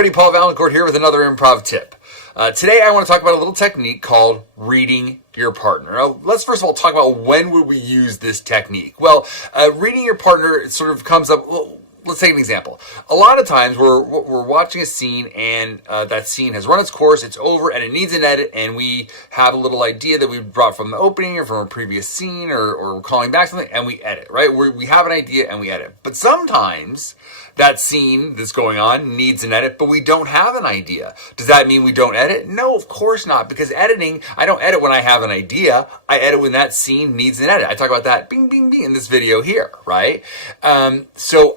everybody, Paul Vaillancourt here with another improv tip. Today I want to talk about a little technique called reading your partner. Now, let's first of all talk about when would we use this technique. Well, reading your partner sort of comes up. Well, let's take an example. A lot of times we're watching a scene and that scene has run its course, it's over, and it needs an edit, and we have a little idea that we brought from the opening or from a previous scene or we're calling back something, and we edit, right? We have an idea and we edit. But sometimes that scene that's going on needs an edit, but we don't have an idea. Does that mean we don't edit? No, of course not, because editing, I don't edit when I have an idea. I edit when that scene needs an edit. I talk about that bing, bing, bing in this video here, right? So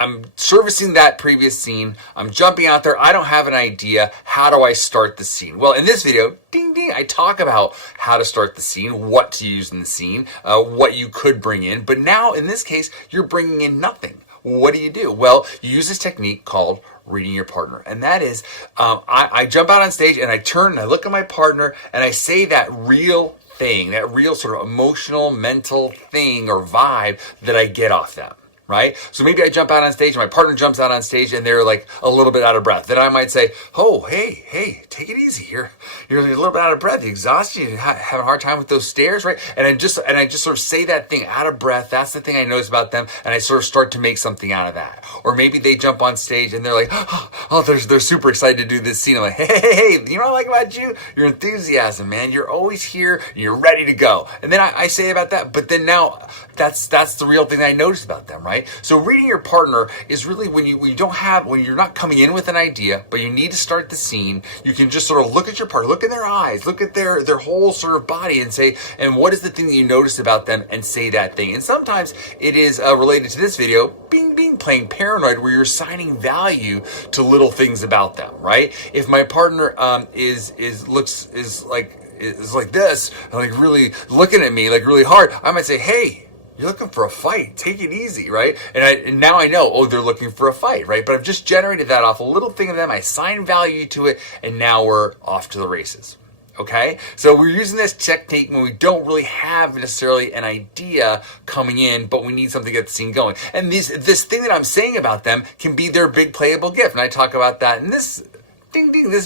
I'm servicing that previous scene. I'm jumping out there. I don't have an idea. How do I start the scene? Well, in this video, ding, ding, I talk about how to start the scene, what to use in the scene, what you could bring in. But now, in this case, you're bringing in nothing. What do? Well, you use this technique called reading your partner. And that is, I jump out on stage and I turn and I look at my partner and I say that real thing, that real sort of emotional, mental thing or vibe that I get off them. Right? So maybe I jump out on stage and my partner jumps out on stage and they're like a little bit out of breath. Then I might say, oh, hey, take it easy. You're a little bit out of breath. You exhausted. You having a hard time with those stairs, right? And I just sort of say that thing out of breath. That's the thing I notice about them. And I sort of start to make something out of that. Or maybe they jump on stage and they're like, oh, they're super excited to do this scene. I'm like, hey, you know what I like about you? Your enthusiasm, man. You're always here. And you're ready to go. And then I say about that. But then now that's the real thing that I noticed about them, right? So reading your partner is really when you're not coming in with an idea, but you need to start the scene. You can just sort of look at your partner, look in their eyes, look at their whole sort of body and say, and what is the thing that you notice about them, and say that thing. And sometimes it is related to this video, bing, bing, playing paranoid, where you're assigning value to little things about them, right? If my partner is like this, and like really looking at me like really hard, I might say, hey, you're looking for a fight. Take it easy, right? And now I know, they're looking for a fight, right? But I've just generated that off a little thing of them. I assign value to it, and now we're off to the races. Okay? So we're using this technique when we don't really have necessarily an idea coming in, but we need something to get the scene going. And this thing that I'm saying about them can be their big playable gift. And I talk about that in this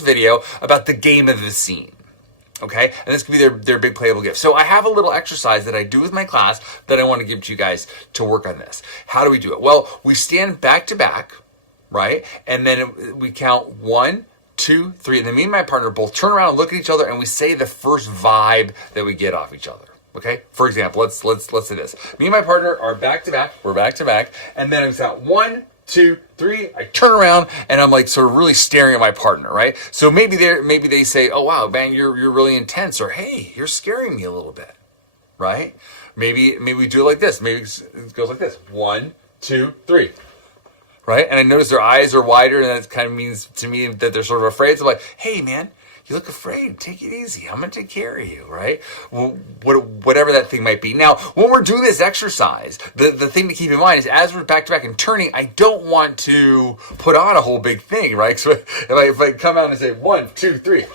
video about the game of the scene. Okay, and this could be their big playable gift. So I have a little exercise that I do with my class that I want to give to you guys to work on this. How do we do it? Well, we stand back to back, right? And then we count 1, 2, 3, and then me and my partner both turn around and look at each other, and we say the first vibe that we get off each other. Okay, for example, let's say this. Me and my partner are back to back. We're back to back, and then I count 1, 2, 3, I turn around and I'm like sort of really staring at my partner, right? So maybe they say, oh wow, man, you're really intense, or hey, you're scaring me a little bit, right? Maybe we do it like this. Maybe it goes like this. 1, 2, 3. Right? And I notice their eyes are wider, and that kind of means to me that they're sort of afraid. So I'm like, hey man, you look afraid. Take it easy. I'm going to take care of you, right? Well, whatever that thing might be. Now, when we're doing this exercise, the thing to keep in mind is as we're back to back and turning, I don't want to put on a whole big thing, right? So if I come out and say 1, 2, 3,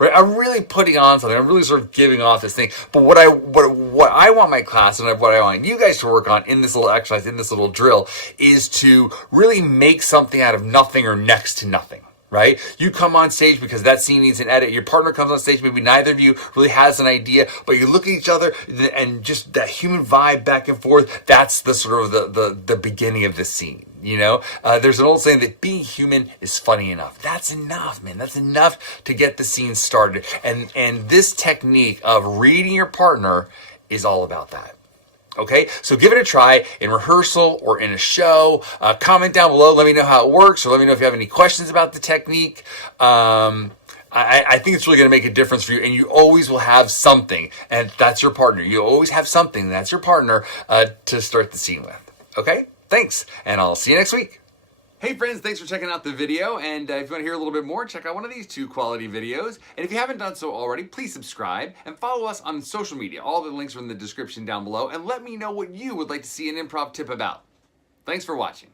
right? I'm really putting on something. I'm really sort of giving off this thing. But what I want my class and what I want you guys to work on in this little exercise, in this little drill, is to really make something out of nothing or next to nothing. Right? You come on stage because that scene needs an edit. Your partner comes on stage, maybe neither of you really has an idea, but you look at each other and just that human vibe back and forth, that's the sort of the beginning of the scene. You know, there's an old saying that being human is funny enough. That's enough, man. That's enough to get the scene started. And this technique of reading your partner is all about that. Okay, so give it a try in rehearsal or in a show. Comment down below. Let me know how it works, or let me know if you have any questions about the technique. I think it's really going to make a difference for you, and you always will have something, and that's your partner. You always have something, that's your partner, to start the scene with. Okay, thanks, and I'll see you next week. Hey friends, thanks for checking out the video, and if you want to hear a little bit more, check out one of these 2 quality videos. And if you haven't done so already, please subscribe and follow us on social media. All the links are in the description down below, and let me know what you would like to see an improv tip about. Thanks for watching.